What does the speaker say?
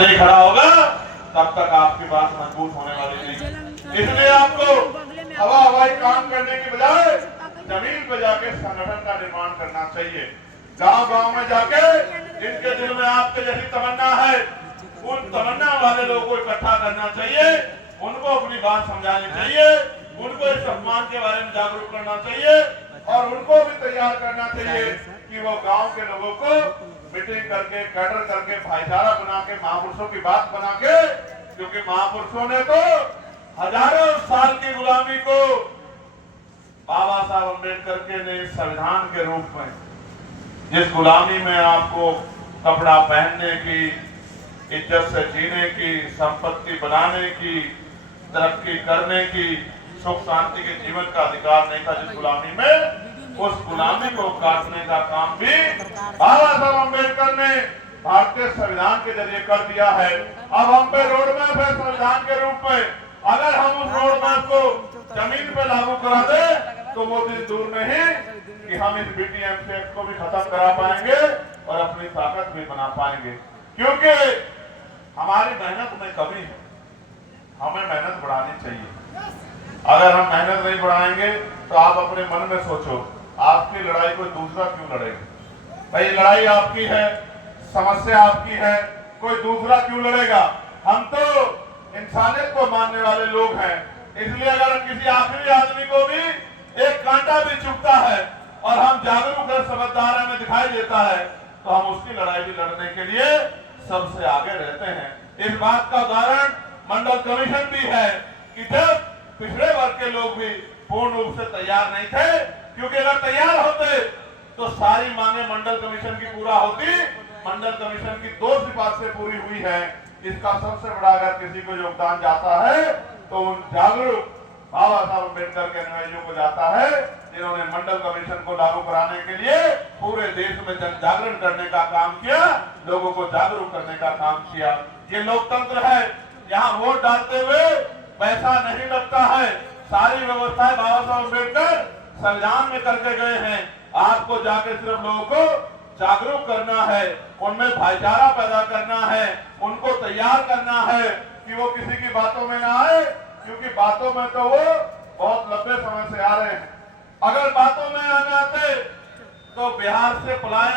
नहीं खड़ा होगा तब तक आपकी बात मजबूत होने वाली नहीं। इसलिए आपको हवाई काम करने की बजाय जमीन पे जाके संगठन का निर्माण करना चाहिए। गांव गांव में जाके जिनके दिल में आपके जैसी तमन्ना है उन तमन्ना वाले लोगों को इकट्ठा करना चाहिए, उनको अपनी बात समझानी चाहिए, उनको इस अपमान के बारे में जागरूक करना चाहिए और उनको भी तैयार करना चाहिए कि वो गांव के लोगों को मीटिंग करके कैडर करके भाईचारा बना के महापुरुषों की बात बना के, क्योंकि महापुरुषों ने तो हजारों साल की गुलामी को बाबा साहब अम्बेडकर के ने संविधान के रूप में, जिस गुलामी में आपको कपड़ा पहनने की, इज्जत से जीने की, संपत्ति बनाने की, तरक्की करने की, सुख शांति के जीवन का अधिकार नहीं था, जिस गुलामी में, उस गुलामी को काटने का काम भी बाबा साहब अम्बेडकर ने भारतीय संविधान के जरिए कर दिया है। अब हम पे रोड मैप है संविधान के रूप में, अगर हम उस रोड मैप को जमीन पे लागू करा दे तो वो दिन दूर नहीं कि हम इस बीटीएमसी एक्ट को भी खत्म करा पाएंगे और अपनी ताकत भी बना पाएंगे। क्योंकि हमारी मेहनत में कमी है, हमें मेहनत बढ़ानी चाहिए। अगर हम मेहनत नहीं बढ़ाएंगे तो आप अपने मन में सोचो, आपकी लड़ाई कोई दूसरा क्यों लड़ेगा? भाई लड़ाई आपकी है, समस्या आपकी है, कोई दूसरा क्यों लड़ेगा? हम तो इंसानियत को मानने वाले लोग हैं, इसलिए अगर किसी आखिरी आदमी को भी एक कांटा भी चुभता है और हम जागरूक और समझदार हमें दिखाई देता है तो हम उसकी लड़ाई भी लड़ने के लिए सबसे आगे रहते हैं। इस बात का उदाहरण मंडल कमीशन भी है कि जब पिछड़े वर्ग के लोग भी पूर्ण रूप से तैयार नहीं थे, क्योंकि अगर तैयार होते तो सारी मांगे मंडल कमीशन की पूरा होती। मंडल कमीशन की 2 सिफारिशें पूरी हुई है, इसका सबसे बड़ा अगर किसी को योगदान जाता है तो उन जागरूक बाबा साहब अम्बेडकर के अनुयायियों को जाता है, जिन्होंने मंडल कमीशन को लागू कराने के लिए पूरे देश में जन जागरण करने का काम किया, लोगों को जागरूक करने का काम किया। ये लोकतंत्र है, यहाँ वोट डालते हुए पैसा नहीं लगता है, सारी व्यवस्थाएं बाबा साहब अम्बेडकर संविधान में करके गए हैं। आपको जाके सिर्फ लोगों को जागरूक करना है, उनमें भाईचारा पैदा करना है, उनको तैयार करना है कि वो किसी की बातों में ना आए, क्योंकि बातों में तो वो बहुत लंबे समय से आ रहे हैं। अगर बातों में आने आते तो बिहार से पलायन